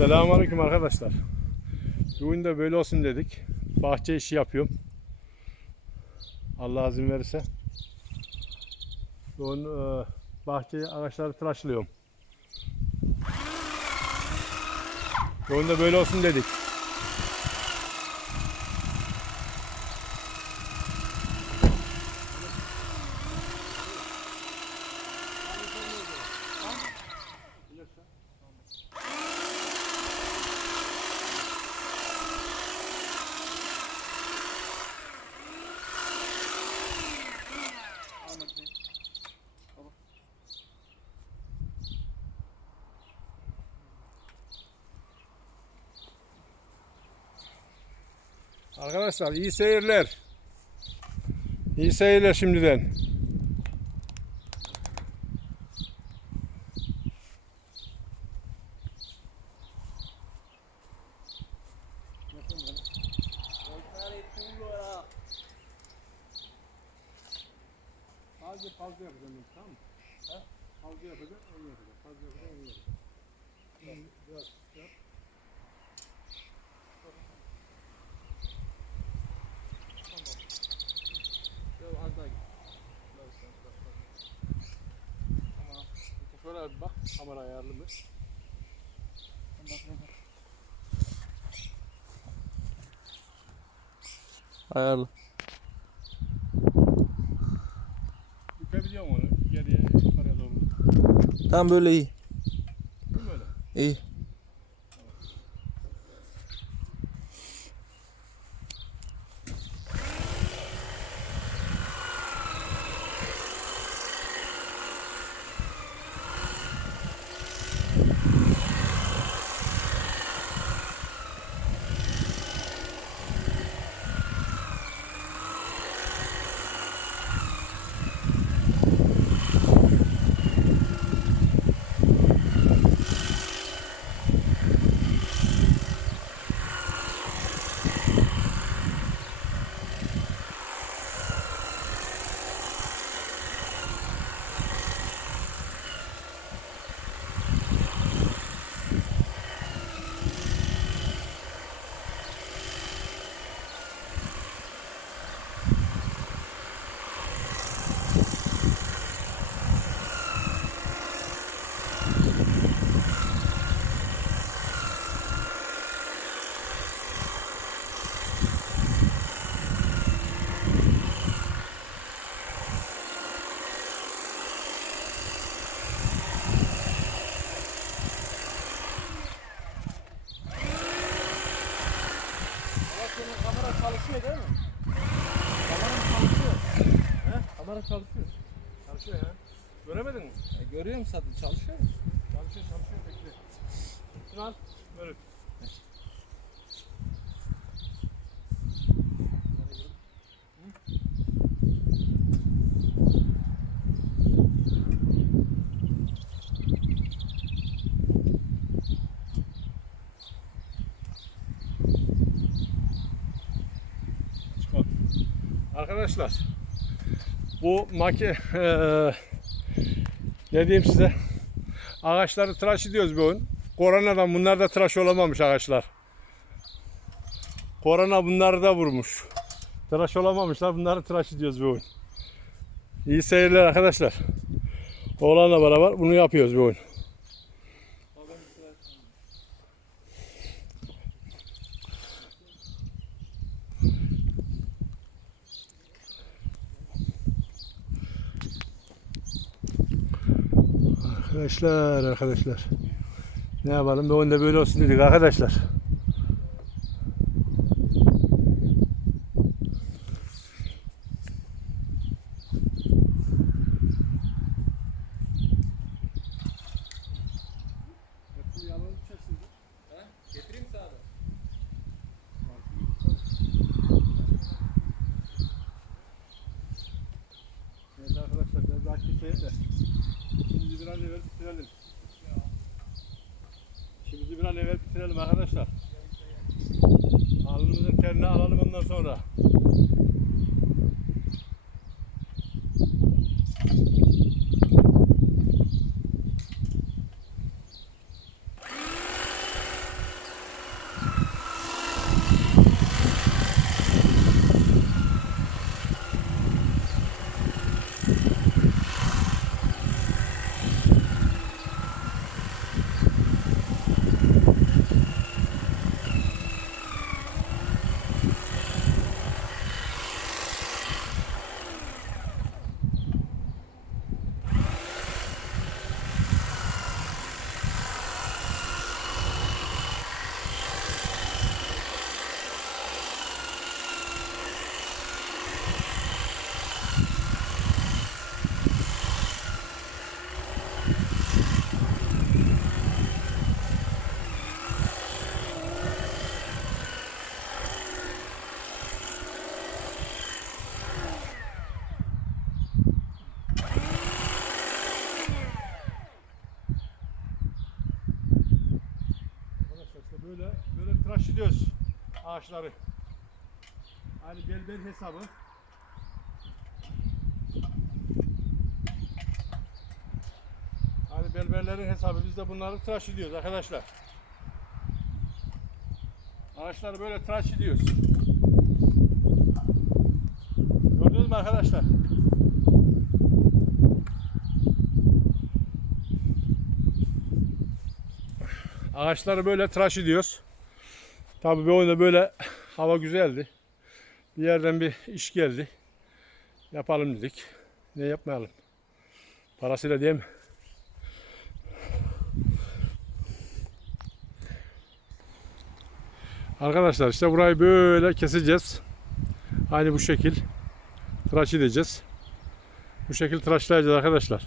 Selamünaleyküm arkadaşlar. Bugün de böyle olsun dedik. Bahçe işi yapıyorum. Allah izin verirse. Bugün e, bahçeye ağaçları tıraşlıyorum. Bugün de böyle olsun dedik. Arkadaşlar iyi seyirler. İyi seyirler şimdiden. Fazla yapacağım tamam mı? Fazla yapacağım, onu yapacağım. Fazla yapacağım, onu yapacağım. Biraz, biraz yap. Yok az daha git. Biraz sen, biraz daha. Tamam. Bir bak, kamera ayarlı mı? Ayarlı. Bükebiliyor onu? Geriye, yukarıya doğru. Tam böyle iyi. Değil mi öyle? İyi. Kamera çalışıyor değil mi? Kamera çalışıyor. He? Kamera çalışıyor. Çalışıyor ya. Göremedin mi? E, görüyor musun zaten çalışıyor. Çalışıyor çalışıyor bekle. Şunu al. Böyle. Arkadaşlar bu make eee ne diyeyim size ağaçları tıraş ediyoruz bugün. Koronadan bunlar da tıraş olamamış ağaçlar. Korona bunları da vurmuş. Tıraş olamamışlar. Bunları tıraş ediyoruz bugün. İyi seyirler arkadaşlar. Oğlanla beraber bunu yapıyoruz bugün. Arkadaşlar arkadaşlar. Ne yapalım bir onda böyle olsun dedik arkadaşlar. Evet arkadaşlar biraz daha keseyim. Şimdi bir an evvel bitirelim. Şimdi bir an evvel bitirelim arkadaşlar. Alnımızın terini alalım ondan sonra. Böyle böyle tıraş ediyoruz ağaçları. Hani berber hesabı. Hani berberlerin hesabı biz de bunları tıraş ediyoruz arkadaşlar. Ağaçları böyle tıraş ediyoruz. Gördünüz mü arkadaşlar? Ağaçları böyle tıraş ediyoruz. Tabii bir oyunda böyle hava güzeldi. Bir yerden bir iş geldi. Yapalım dedik. Ne yapmayalım. Parasıyla değil mi? Arkadaşlar işte burayı böyle keseceğiz. Aynı bu şekil tıraş edeceğiz. Bu şekil tıraşlayacağız arkadaşlar.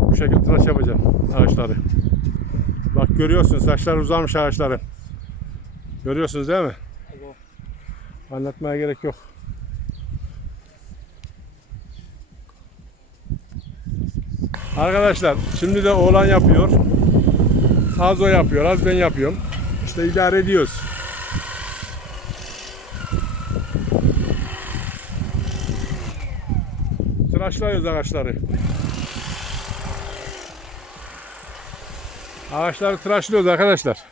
Bu şekil tıraş yapacağım ağaçları. Görüyorsunuz saçlar uzamış ağaçların. Görüyorsunuz değil mi? Anlatmaya gerek yok. Arkadaşlar şimdi de oğlan yapıyor. Az yapıyor, az ben yapıyorum. İşte idare ediyoruz. Tıraşlıyoruz ağaçları. Ağaçları tıraşlıyoruz arkadaşlar.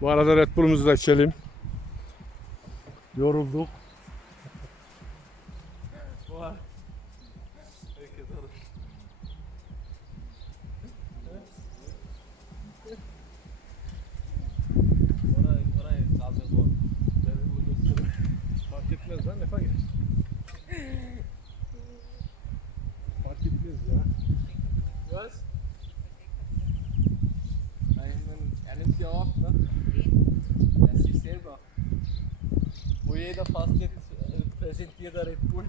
Bu arada Red Bull'umuzu da içelim. Yorulduk. Herkes alır. Jeder fast jetzt äh, präsentiert der Red Bull.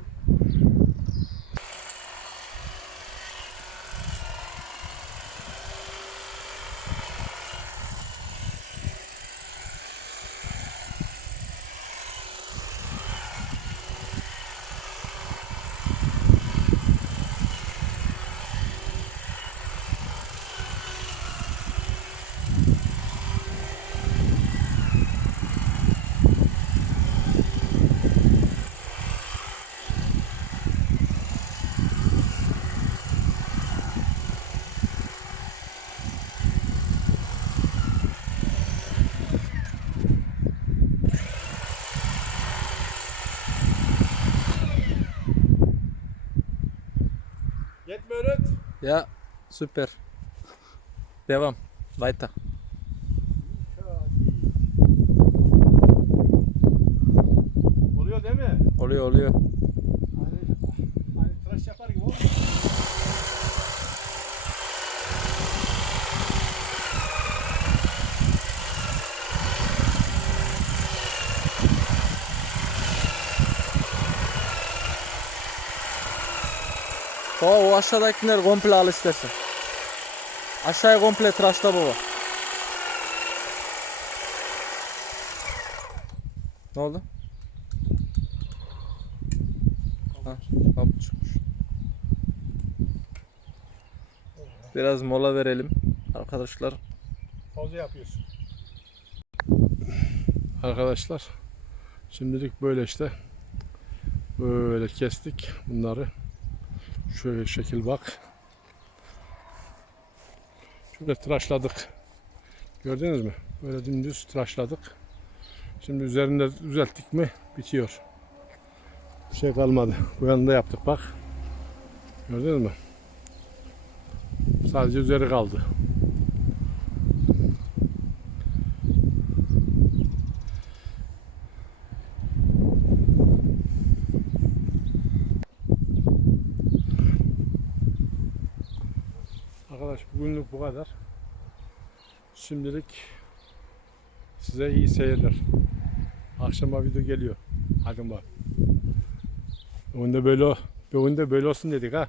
Öğret. Ja, super. Devam. Weiter. Oluyor değil mi? Oluyor oluyor. Hani, hani tıraş yapar gibi olmuyor. Baba o aşağıdakiler komple al istersen. Aşağıya komple tıraşla baba. Ne oldu? Ha, hop çıkmış. Biraz mola verelim arkadaşlar. Pauza yapıyorsun. Arkadaşlar şimdilik böyle işte böyle kestik bunları. Şöyle şekil bak. Şöyle tıraşladık. Gördünüz mü? Böyle dümdüz tıraşladık. Şimdi üzerinde düzelttik mi bitiyor. Bir şey kalmadı. Bu yanında yaptık bak. Gördünüz mü? Sadece üzeri kaldı. Arkadaş bugünlük bu kadar. Şimdilik size iyi seyirler. Akşama video geliyor. Hadi bak. Bugün de böyle, bugün de böyle olsun dedik ha.